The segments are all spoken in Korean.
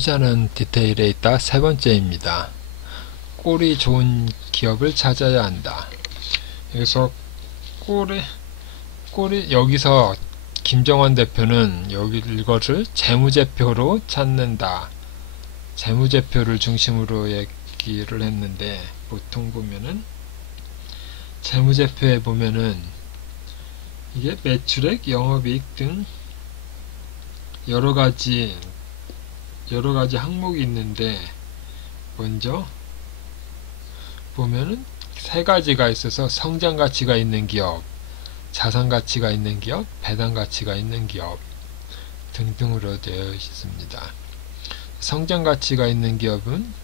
투자는 디테일에 있다. 세 번째입니다. 꼴이 좋은 기업을 찾아야 한다. 여기서 꼴이 여기서 김정환 대표는 이것을 재무제표로 찾는다. 재무제표를 중심으로 얘기를 했는데, 보통 보면은 재무제표에 보면은 이게 매출액, 영업이익 등 여러가지 항목이 있는데, 먼저 보면은 세 가지가 있어서 성장가치가 있는 기업, 자산가치가 있는 기업, 배당가치가 있는 기업 등등으로 되어 있습니다. 성장가치가 있는 기업은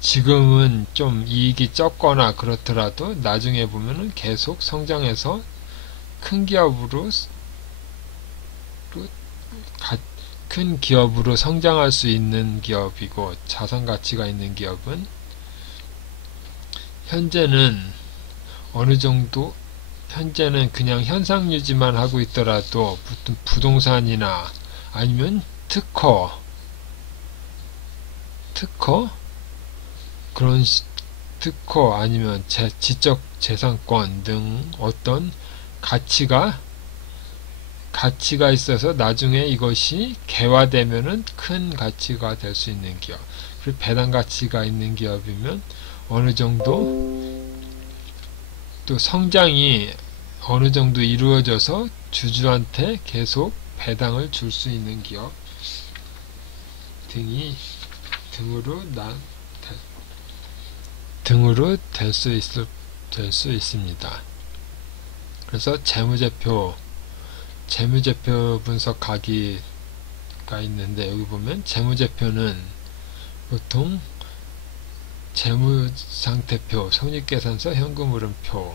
지금은 좀 이익이 적거나 그렇더라도 나중에 보면은 계속 성장해서 큰 기업으로 성장할 수 있는 기업이고, 자산가치가 있는 기업은 현재는 그냥 현상 유지만 하고 있더라도 부동산이나 아니면 특허 아니면 지적 재산권 등 어떤 가치가 있어서 나중에 이것이 개화되면은 큰 가치가 될 수 있는 기업. 그리고 배당 가치가 있는 기업이면 어느 정도 또 성장이 어느 정도 이루어져서 주주한테 계속 배당을 줄 수 있는 기업 등으로 될 수 있습니다. 그래서 재무제표 분석 가기가 있는데, 여기 보면 재무제표는 보통 재무상태표, 손익계산서, 현금흐름표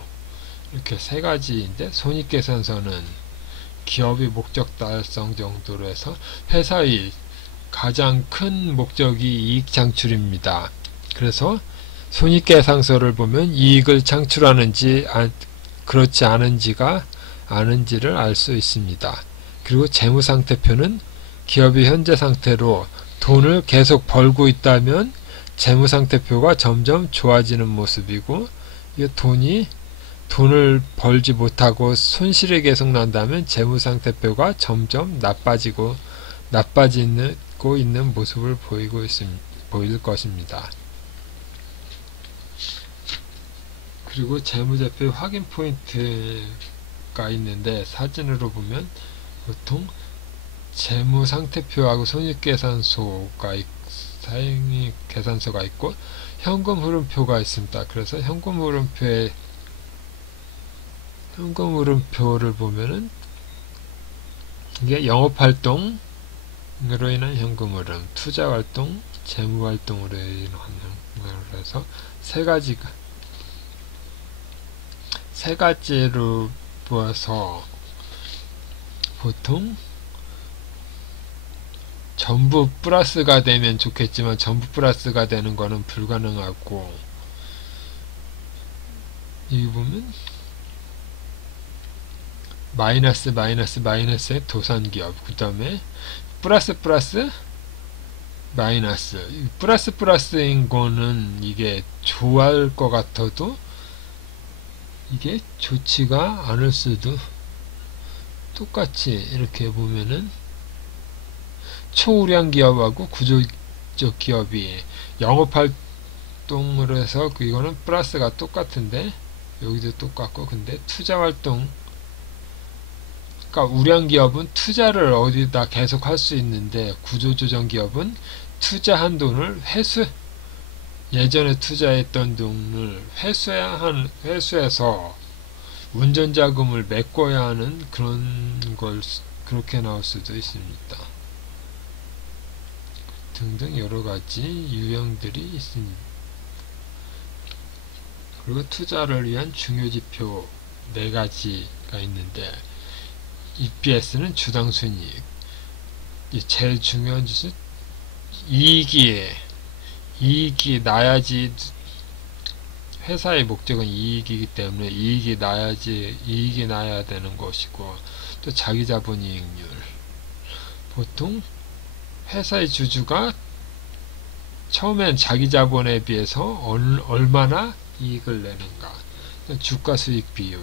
이렇게 세 가지인데, 손익계산서는 기업의 목적 달성 정도로 해서 회사의 가장 큰 목적이 이익 창출입니다. 그래서 손익계산서를 보면 이익을 창출하는지 그렇지 않은지를 알 수 있습니다. 그리고 재무상태표는 기업의 현재 상태로 돈을 계속 벌고 있다면 재무상태표가 점점 좋아지는 모습이고, 이 돈을 벌지 못하고 손실이 계속 난다면 재무상태표가 점점 나빠지고 있는 모습을 보일 것입니다. 그리고 재무제표 확인 포인트가 있는데, 사진으로 보면 보통 재무상태표하고 손익계산서가 있고 현금흐름표가 있습니다. 그래서 현금흐름표를 보면은 이게 영업활동으로 인한 현금흐름, 투자활동, 재무활동으로 인한 현금흐름 해서 세 가지로 보아서 보통 전부 플러스가 되면 좋겠지만 전부 플러스가 되는 거는 불가능하고, 여기 보면 마이너스의 도산기업, 그 다음에 플러스 마이너스, 플러스인 거는 이게 좋아할 것 같아도 이게 좋지가 않을 수도, 똑같이 이렇게 보면은 초우량 기업하고 구조적 기업이 영업활동으로 해서 이거는 플러스가 똑같은데 여기도 똑같고, 근데 투자활동, 그러니까 우량 기업은 투자를 어디다 계속 할 수 있는데, 구조조정 기업은 투자한 돈을 예전에 투자했던 돈을 회수해서 운전자금을 메꿔야 하는 그렇게 나올 수도 있습니다. 등등 여러가지 유형들이 있습니다. 그리고 투자를 위한 중요지표 4가지가 있는데, EPS는 주당순이익, 제일 중요한 짓은 이익이 나야지, 회사의 목적은 이익이기 때문에 이익이 나야 되는 것이고, 또 자기자본이익률, 보통 회사의 주주가 처음엔 자기 자본에 비해서 얼마나 이익을 내는가. 주가 수익 비율,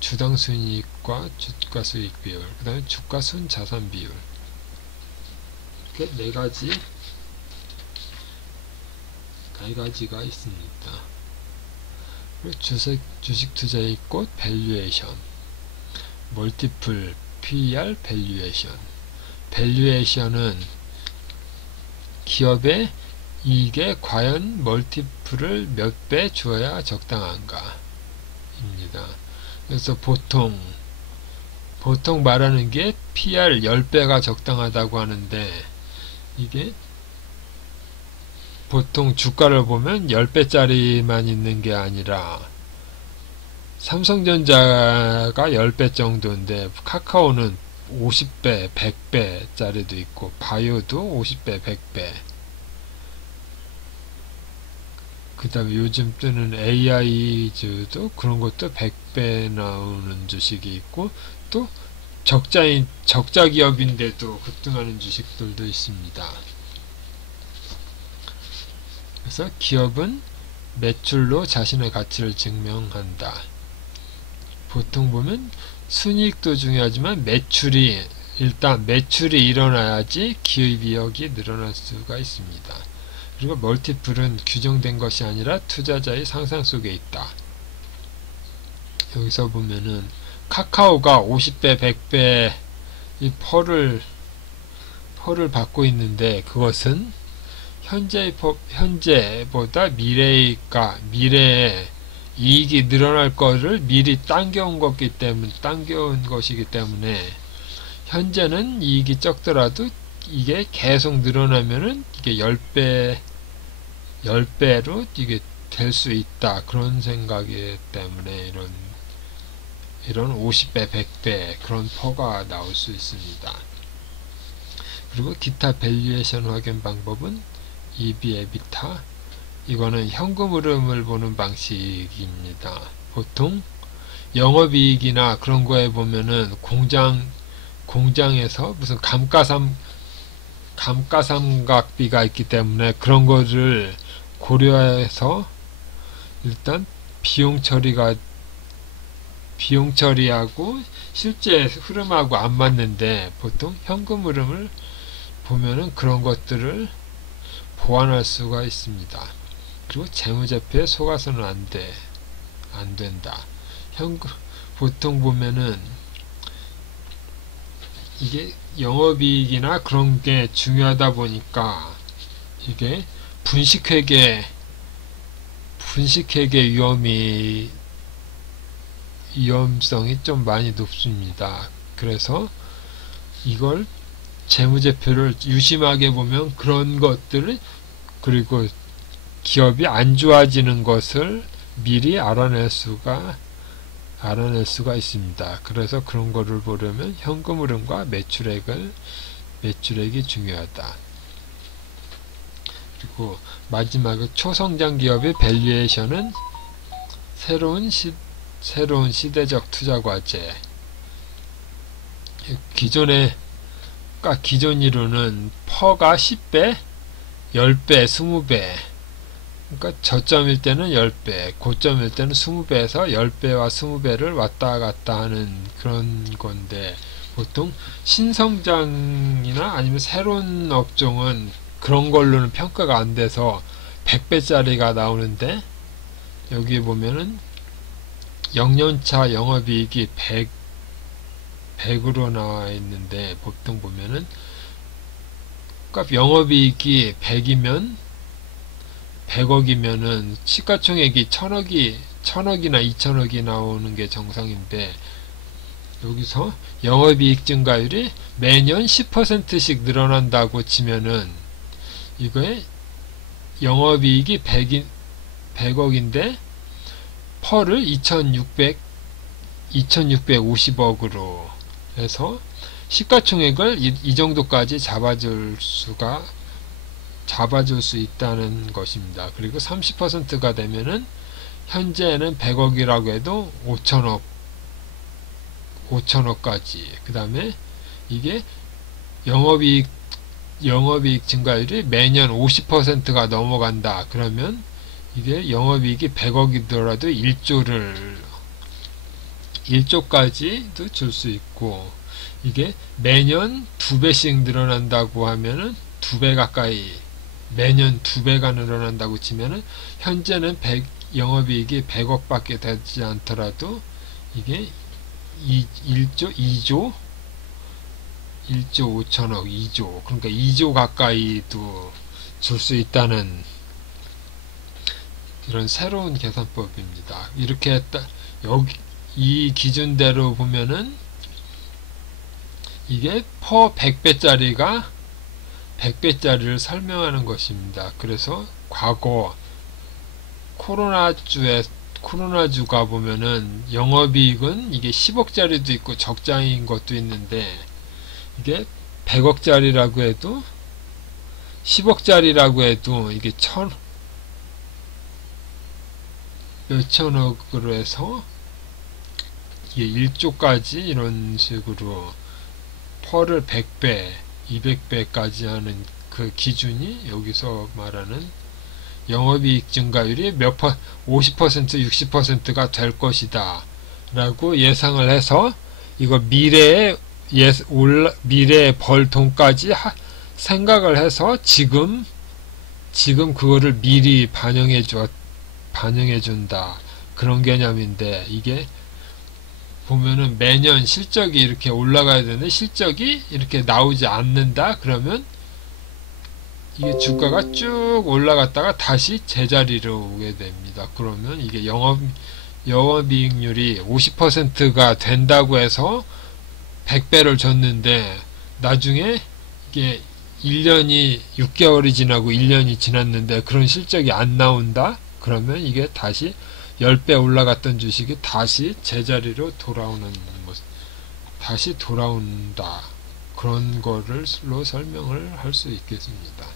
주당 순이익과 주가 수익 비율, 그 다음에 주가 순 자산 비율. 이렇게 네 가지가 있습니다. 그리고 주식 투자의 꽃 밸류에이션, 멀티플, PER, 밸류에이션. 밸류에이션은 기업의 이익에 과연 멀티플을 몇 배 주어야 적당한가 입니다. 그래서 보통 말하는 게 PER 10배가 적당하다고 하는데, 이게 보통 주가를 보면 10배짜리만 있는 게 아니라 삼성전자가 10배 정도인데 카카오는 50배, 100배짜리도 있고 바이오도 50배, 100배. 그 다음에 요즘 뜨는 AI주도 그런 것도 100배 나오는 주식이 있고, 또 적자 기업인데도 급등하는 주식들도 있습니다. 그래서 기업은 매출로 자신의 가치를 증명한다. 보통 보면 순이익도 중요하지만 일단 매출이 일어나야지 기업이익이 늘어날 수가 있습니다. 그리고 멀티플은 규정된 것이 아니라 투자자의 상상 속에 있다. 여기서 보면은 카카오가 50배, 100배 이 펄을 받고 있는데, 그것은 현재보다 미래에 이익이 늘어날 거를 미리 당겨온 것이기 때문에 현재는 이익이 적더라도 이게 계속 늘어나면은 이게 10배로 이게 될 수 있다. 그런 생각이기 때문에 이런 50배, 100배 그런 퍼가 나올 수 있습니다. 그리고 기타 밸류에이션 확인 방법은 EB, 에비타, 이거는 현금 흐름을 보는 방식입니다. 보통 영업이익이나 그런 거에 보면은 공장에서 무슨 감가상각비가 있기 때문에 그런 거를 고려해서 일단 비용 처리하고 실제 흐름하고 안 맞는데, 보통 현금 흐름을 보면은 그런 것들을 보완할 수가 있습니다. 그리고 재무제표에 속아서는 안 된다. 보통 보면은 이게 영업이익이나 그런 게 중요하다 보니까 이게 분식회계 위험성이 좀 많이 높습니다. 그래서 이걸 재무제표를 유심하게 보면 그런 것들을, 그리고 기업이 안 좋아지는 것을 미리 알아낼 수가 있습니다. 그래서 그런 거를 보려면 현금 흐름과 매출액이 중요하다. 그리고 마지막으로 초성장 기업의 밸류에이션은 새로운 시대적 투자 과제. 기존 이론은 퍼가 10배, 10배, 20배. 그러니까 저점일 때는 10배, 고점일 때는 20배에서 10배와 20배를 왔다 갔다 하는 그런 건데, 보통 신성장이나 아니면 새로운 업종은 그런 걸로는 평가가 안 돼서 100배짜리가 나오는데, 여기 보면은 0년차 영업이익이 100으로 나와 있는데, 보통 보면은 그러니까 영업이익이 100억이면은 시가총액이 1000억이나 2000억이 나오는 게 정상인데, 여기서 영업이익 증가율이 매년 10%씩 늘어난다고 치면은 이거에 영업이익이 100억인데 펄을 2650억으로 해서 시가총액을 이 정도까지 잡아줄 수 있다는 것입니다. 그리고 30%가 되면은 현재는 100억이라고 해도 5천억까지. 그 다음에 이게 영업이익 영업이익 증가율이 매년 50%가 넘어간다. 그러면 이게 영업이익이 100억이더라도 1조까지도 줄 수 있고, 이게 매년 2배씩 늘어난다고 하면은 2배 가까이, 매년 2배가 늘어난다고 치면은 현재는 영업이익이 100억밖에 되지 않더라도 이게 1조 5천억, 2조, 그러니까 2조 가까이도 줄 수 있다는 이런 새로운 계산법입니다. 이렇게 했다, 여기 이 기준대로 보면은 이게 퍼 100배짜리가 100배짜리를 설명하는 것입니다. 그래서 과거 코로나주가 보면은 영업이익은 이게 10억짜리도 있고 적자인 것도 있는데, 이게 100억짜리라고 해도 10억짜리라고 해도 이게 몇천억으로 해서 이게 1조까지 이런 식으로 퍼를 100배, 200배까지 하는 그 기준이 여기서 말하는 영업이익 증가율이 50%, 60%가 될 것이다 라고 예상을 해서 이거 미래에 벌 돈까지 생각을 해서 지금 그거를 미리 반영해준다, 그런 개념인데, 이게 보면은 매년 실적이 이렇게 올라가야 되는데 실적이 이렇게 나오지 않는다 그러면 이게 주가가 쭉 올라갔다가 다시 제자리로 오게 됩니다. 그러면 이게 영업이익률이 50%가 된다고 해서 100배를 줬는데 나중에 이게 1년이 6개월이 지나고 1년이 지났는데 그런 실적이 안 나온다 그러면 이게 다시 10배 올라갔던 주식이 다시 제자리로 다시 돌아온다, 그런 거로 설명을 할 수 있겠습니다.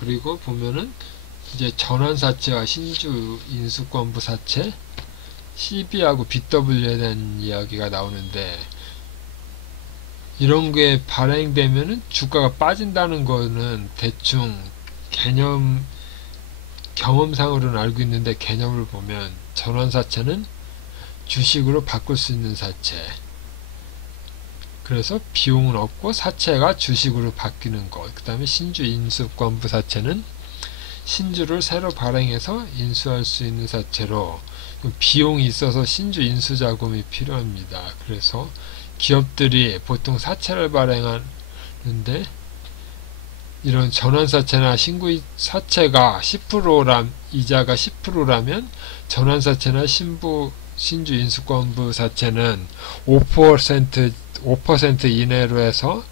그리고 보면은 이제 전환사채와 신주 인수권부 사채, CB하고 BW에 대한 이야기가 나오는데, 이런 게 발행되면은 주가가 빠진다는 거는 대충 경험상으로는 알고 있는데, 개념을 보면 전환사채는 주식으로 바꿀 수 있는 사채, 그래서 비용은 없고 사채가 주식으로 바뀌는 것. 그 다음에 신주 인수권부 사채는 신주를 새로 발행해서 인수할 수 있는 사채로 비용이 있어서 신주 인수 자금이 필요합니다. 그래서 기업들이 보통 사채를 발행하는데, 이런 전환사채나 신구 사채가 10%람 이자가 10%라면 전환사채나 신주 인수권부 사채는 5% 이내로 해서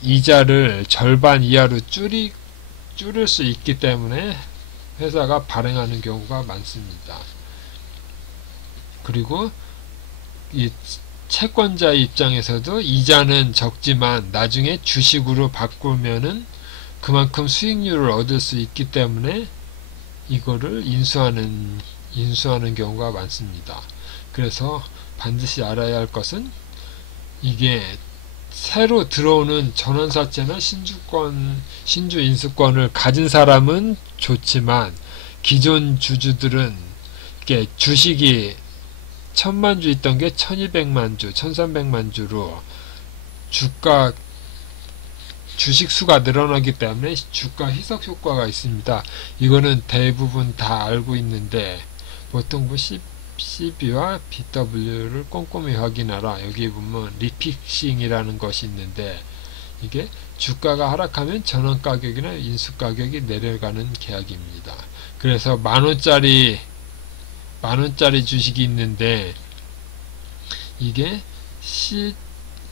이자를 절반 이하로 줄일 수 있기 때문에 회사가 발행하는 경우가 많습니다. 그리고 이 채권자의 입장에서도 이자는 적지만 나중에 주식으로 바꾸면은 그만큼 수익률을 얻을 수 있기 때문에 이거를 인수하는 경우가 많습니다. 그래서 반드시 알아야 할 것은, 이게 새로 들어오는 전환사채나 신주 인수권을 가진 사람은 좋지만 기존 주주들은 이게 주식이 1000만 주 있던 게 1200만 주, 1300만 주로 주식 수가 늘어나기 때문에 주가 희석 효과가 있습니다. 이거는 대부분 다 알고 있는데, 보통 CB와 BW를 꼼꼼히 확인하라. 여기 보면 리픽싱이라는 것이 있는데, 이게 주가가 하락하면 전환 가격이나 인수 가격이 내려가는 계약입니다. 그래서 만원짜리 주식이 있는데, 이게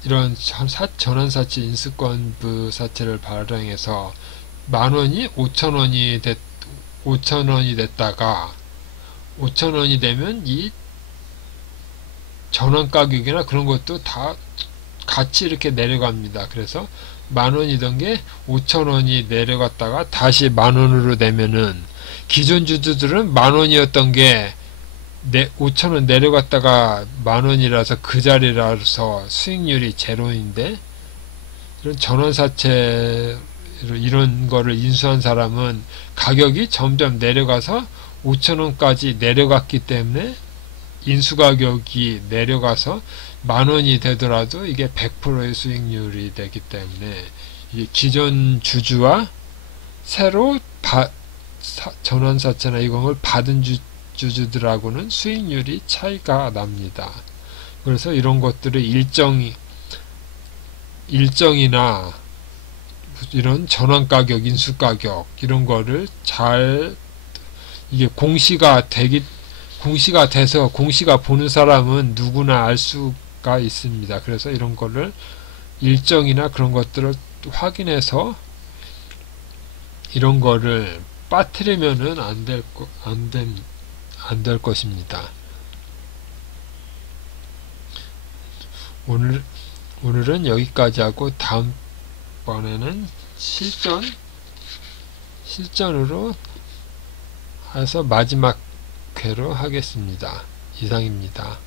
이런 전환사채 인수권부 사채를 발행해서 만원이 5천원이 됐다가 5천원이 되면 이 전환 가격이나 그런 것도 다 같이 이렇게 내려갑니다. 그래서 만원이던 게 5천원이 내려갔다가 다시 만원으로 되면은, 기존 주주들은 만원이었던 게 5천원 내려갔다가 만원이라서 그 자리라서 수익률이 제로인데, 이런 전원사채 이런 거를 인수한 사람은 가격이 점점 내려가서 5,000원까지 내려갔기 때문에 인수가격이 내려가서 10,000원이 되더라도 이게 100%의 수익률이 되기 때문에 이게 기존 주주와 새로 전환사채나 이런 걸 받은 주주들하고는 수익률이 차이가 납니다. 그래서 이런 것들을 일정이나 이런 전환가격, 인수가격 이런 거를 잘 이게 공시가 돼서 공시가 보는 사람은 누구나 알 수가 있습니다. 그래서 이런 거를 일정이나 그런 것들을 확인해서 이런 거를 빠뜨리면은 안 될 것입니다. 오늘은 여기까지 하고 다음번에는 실전으로 해서 마지막 회로 하겠습니다. 이상입니다.